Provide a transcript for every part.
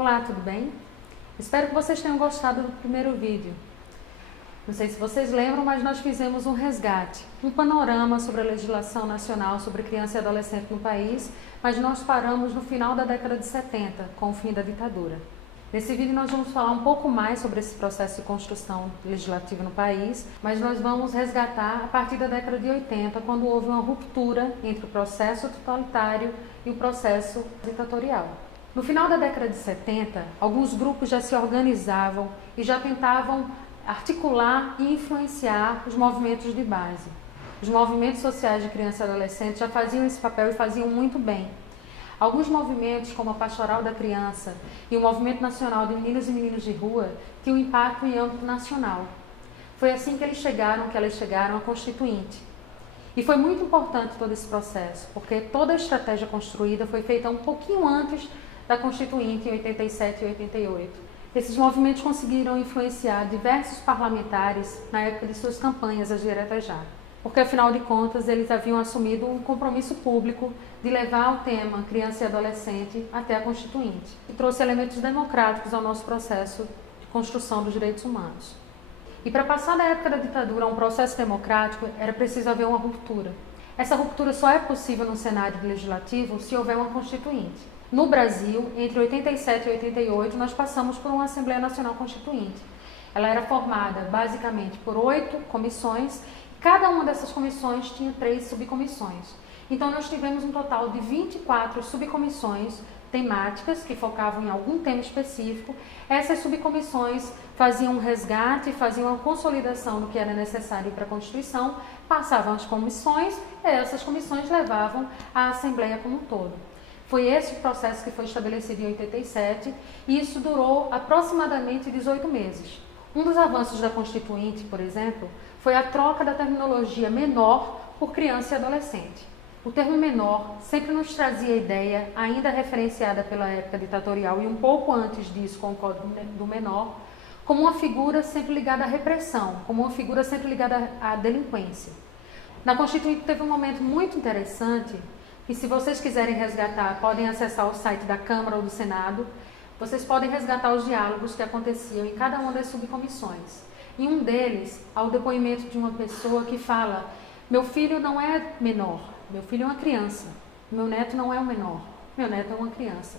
Olá, tudo bem? Espero que vocês tenham gostado do primeiro vídeo. Não sei se vocês lembram, mas nós fizemos um resgate, um panorama sobre a legislação nacional sobre criança e adolescente no país, mas nós paramos no final da década de 70, com o fim da ditadura. Nesse vídeo nós vamos falar um pouco mais sobre esse processo de construção legislativa no país, mas nós vamos resgatar a partir da década de 80, quando houve uma ruptura entre o processo totalitário e o processo ditatorial. No final da década de 70, alguns grupos já se organizavam e já tentavam articular e influenciar os movimentos de base. Os movimentos sociais de criança e adolescente já faziam esse papel e faziam muito bem. Alguns movimentos, como a Pastoral da Criança e o Movimento Nacional de Meninos e Meninas de Rua, tinham impacto em âmbito nacional. Foi assim que elas chegaram à Constituinte. E foi muito importante todo esse processo, porque toda a estratégia construída foi feita um pouquinho antes da Constituinte, em 87 e 88. Esses movimentos conseguiram influenciar diversos parlamentares na época de suas campanhas, as diretas já. Porque, afinal de contas, eles haviam assumido um compromisso público de levar o tema criança e adolescente até a Constituinte, e trouxe elementos democráticos ao nosso processo de construção dos direitos humanos. E para passar da época da ditadura a um processo democrático, era preciso haver uma ruptura. Essa ruptura só é possível no cenário legislativo se houver uma Constituinte. No Brasil, entre 87 e 88, nós passamos por uma Assembleia Nacional Constituinte. Ela era formada basicamente por 8 comissões. Cada uma dessas comissões tinha 3 subcomissões. Então, nós tivemos um total de 24 subcomissões temáticas que focavam em algum tema específico. Essas subcomissões faziam um resgate, faziam uma consolidação do que era necessário para a Constituição, passavam às comissões e essas comissões levavam à Assembleia como um todo. Foi esse o processo que foi estabelecido em 87 e isso durou aproximadamente 18 meses. Um dos avanços da Constituinte, por exemplo, foi a troca da terminologia menor por criança e adolescente. O termo menor sempre nos trazia a ideia, ainda referenciada pela época ditatorial e um pouco antes disso com o Código do Menor, como uma figura sempre ligada à repressão, como uma figura sempre ligada à delinquência. Na Constituinte teve um momento muito interessante, que se vocês quiserem resgatar, podem acessar o site da Câmara ou do Senado. Vocês podem resgatar os diálogos que aconteciam em cada uma das subcomissões. Em um deles, há o depoimento de uma pessoa que fala: meu filho não é menor, meu filho é uma criança, meu neto não é um menor, meu neto é uma criança.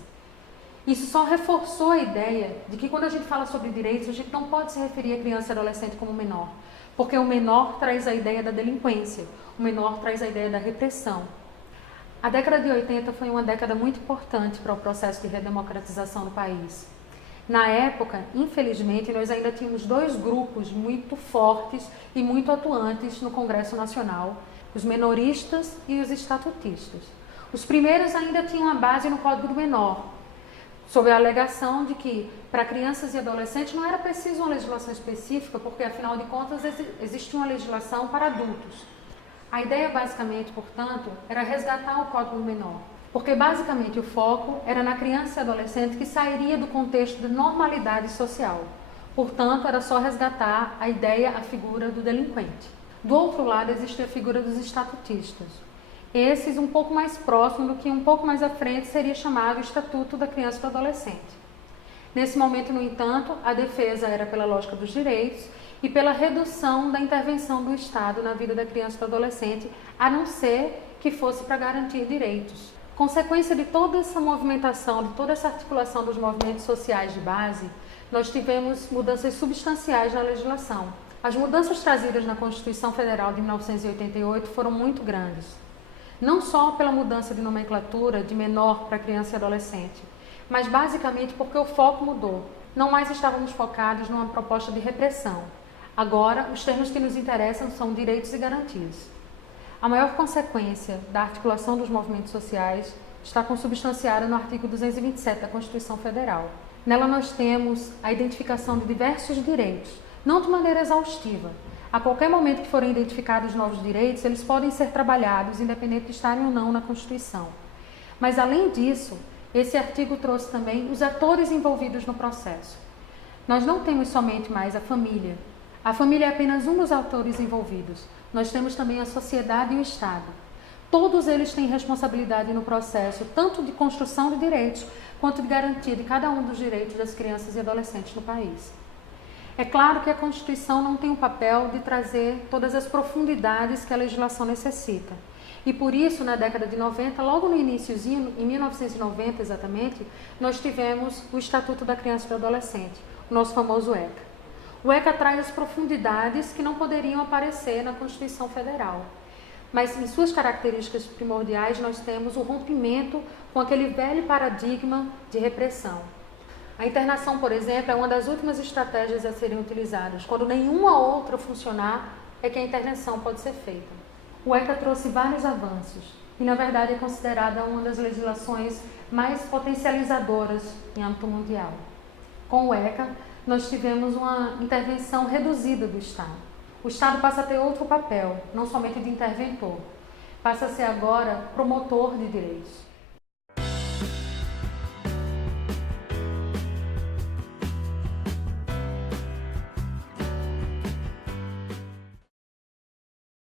Isso só reforçou a ideia de que quando a gente fala sobre direitos, a gente não pode se referir a criança e adolescente como menor, porque o menor traz a ideia da delinquência, o menor traz a ideia da repressão. A década de 80 foi uma década muito importante para o processo de redemocratização do país. Na época, infelizmente, nós ainda tínhamos 2 grupos muito fortes e muito atuantes no Congresso Nacional, os menoristas e os estatutistas. Os primeiros ainda tinham a base no Código do Menor, sob a alegação de que para crianças e adolescentes não era preciso uma legislação específica, porque, afinal de contas, existia uma legislação para adultos. A ideia, basicamente, portanto, era resgatar o Código do Menor, porque, basicamente, o foco era na criança e adolescente que sairia do contexto de normalidade social. Portanto, era só resgatar a ideia, a figura do delinquente. Do outro lado, existe a figura dos estatutistas. Esses, um pouco mais próximo do que um pouco mais à frente, seria chamado Estatuto da Criança e do Adolescente. Nesse momento, no entanto, a defesa era pela lógica dos direitos e pela redução da intervenção do Estado na vida da criança e do adolescente, a não ser que fosse para garantir direitos. Consequência de toda essa movimentação, de toda essa articulação dos movimentos sociais de base, nós tivemos mudanças substanciais na legislação. As mudanças trazidas na Constituição Federal de 1988 foram muito grandes. Não só pela mudança de nomenclatura de menor para criança e adolescente, mas basicamente porque o foco mudou. Não mais estávamos focados numa proposta de repressão. Agora, os termos que nos interessam são direitos e garantias. A maior consequência da articulação dos movimentos sociais está consubstanciada no artigo 227 da Constituição Federal. Nela nós temos a identificação de diversos direitos, não de maneira exaustiva. A qualquer momento que forem identificados novos direitos, eles podem ser trabalhados, independente de estarem ou não na Constituição. Mas, além disso, esse artigo trouxe também os atores envolvidos no processo. Nós não temos somente mais a família. A família é apenas um dos atores envolvidos. Nós temos também a sociedade e o Estado. todos eles têm responsabilidade no processo, tanto de construção de direitos, quanto de garantia de cada um dos direitos das crianças e adolescentes no país. É claro que a Constituição não tem o papel de trazer todas as profundidades que a legislação necessita. E por isso, na década de 90, logo no iniciozinho, em 1990 exatamente, nós tivemos o Estatuto da Criança e do Adolescente, o nosso famoso ECA. O ECA traz as profundidades que não poderiam aparecer na Constituição Federal. Mas em suas características primordiais nós temos o rompimento com aquele velho paradigma de repressão. A internação, por exemplo, é uma das últimas estratégias a serem utilizadas. Quando nenhuma outra funcionar, é que a intervenção pode ser feita. O ECA trouxe vários avanços e, na verdade, é considerada uma das legislações mais potencializadoras em âmbito mundial. Com o ECA, nós tivemos uma intervenção reduzida do Estado. O Estado passa a ter outro papel, não somente de interventor, passa a ser agora promotor de direitos.